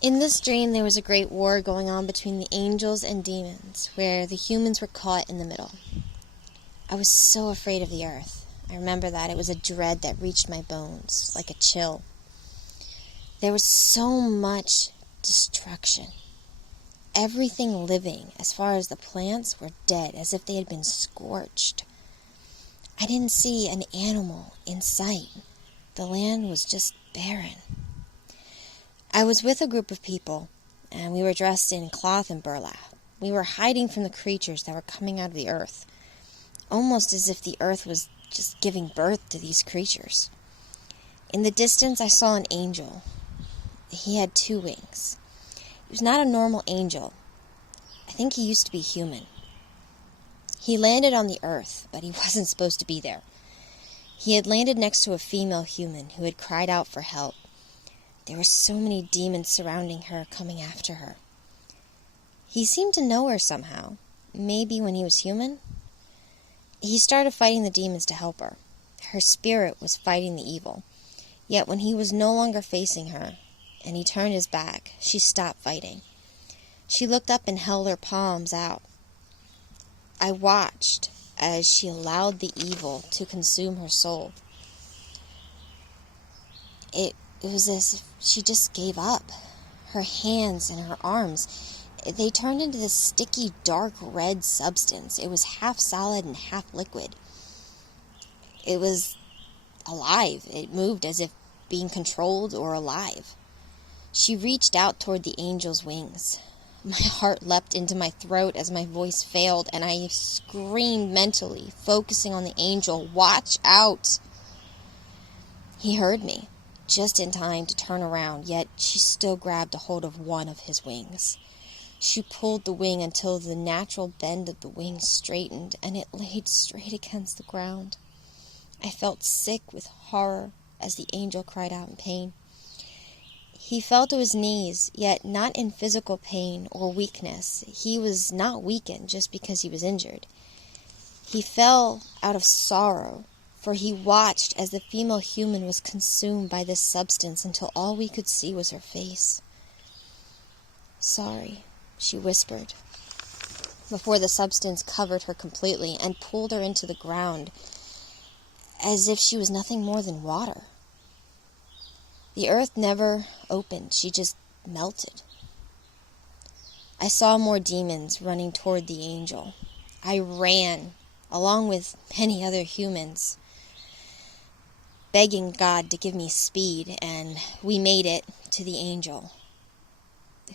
In this dream, there was a great war going on between the angels and demons, where the humans were caught in the middle. I was so afraid of the earth. I remember that. It was a dread that reached my bones, like a chill. There was so much destruction. Everything living, as far as the plants, were dead, as if they had been scorched. I didn't see an animal in sight. The land was just barren. I was with a group of people, and we were dressed in cloth and burlap. We were hiding from the creatures that were coming out of the earth, almost as if the earth was just giving birth to these creatures. In the distance, I saw an angel. He had 2 wings. He was not a normal angel. I think he used to be human. He landed on the earth, but he wasn't supposed to be there. He had landed next to a female human who had cried out for help. There were so many demons surrounding her, coming after her. He seemed to know her somehow. Maybe when he was human? He started fighting the demons to help her. Her spirit was fighting the evil. Yet when he was no longer facing her, and he turned his back, she stopped fighting. She looked up and held her palms out. I watched as she allowed the evil to consume her soul. It was as if she just gave up. Her hands and her arms, they turned into this sticky, dark red substance. It was half solid and half liquid. It was alive. It moved as if being controlled or alive. She reached out toward the angel's wings. My heart leapt into my throat as my voice failed, and I screamed mentally, focusing on the angel, "Watch out!" He heard me, just in time to turn around, yet she still grabbed a hold of one of his wings. She pulled the wing until the natural bend of the wing straightened, and it laid straight against the ground. I felt sick with horror as the angel cried out in pain. He fell to his knees, yet not in physical pain or weakness. He was not weakened just because he was injured. He fell out of sorrow, for he watched as the female human was consumed by this substance until all we could see was her face. "Sorry," she whispered, before the substance covered her completely and pulled her into the ground, as if she was nothing more than water. The earth never opened, she just melted. I saw more demons running toward the angel. I ran, along with many other humans, begging God to give me speed, and we made it to the angel,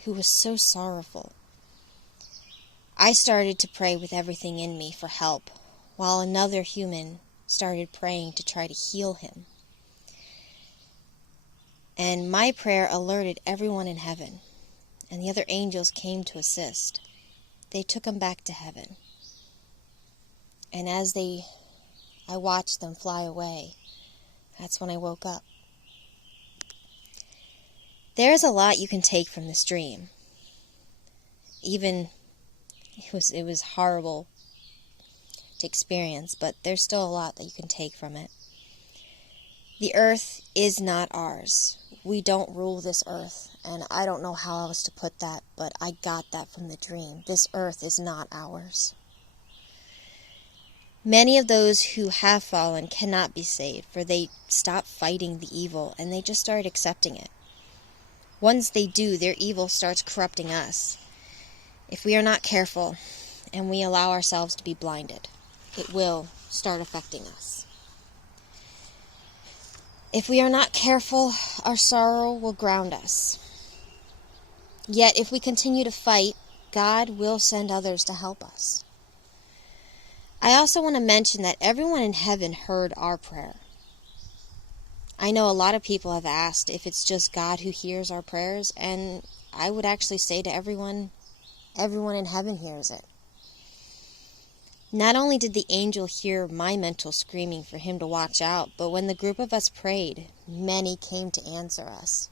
who was so sorrowful. I started to pray with everything in me for help, while another human started praying to try to heal him. And my prayer alerted everyone in heaven, and the other angels came to assist. They took him back to heaven. And as I watched them fly away, that's when I woke up. There is a lot you can take from this dream. Even it was horrible to experience, but there's still a lot that you can take from it. The earth is not ours. We don't rule this earth, and I don't know how else to put that, but I got that from the dream. This earth is not ours. Many of those who have fallen cannot be saved, for they stop fighting the evil, and they just start accepting it. Once they do, their evil starts corrupting us. If we are not careful, and we allow ourselves to be blinded, it will start affecting us. If we are not careful, our sorrow will ground us. Yet if we continue to fight, God will send others to help us. I also want to mention that everyone in heaven heard our prayer. I know a lot of people have asked if it's just God who hears our prayers, and I would actually say to everyone in heaven hears it. Not only did the angel hear my mental screaming for him to watch out, but when the group of us prayed, many came to answer us.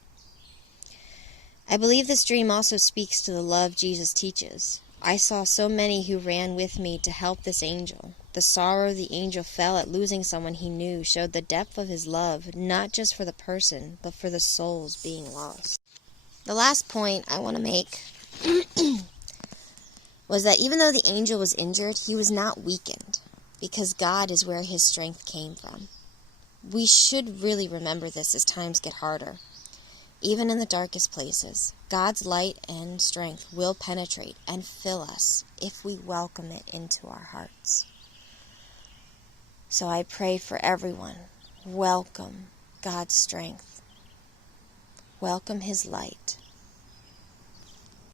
I believe this dream also speaks to the love Jesus teaches. I saw so many who ran with me to help this angel. The sorrow the angel felt at losing someone he knew showed the depth of his love, not just for the person, but for the souls being lost. The last point I want to make was that even though the angel was injured, he was not weakened, because God is where his strength came from. We should really remember this as times get harder. Even in the darkest places, God's light and strength will penetrate and fill us if we welcome it into our hearts. So I pray for everyone, welcome God's strength. Welcome his light.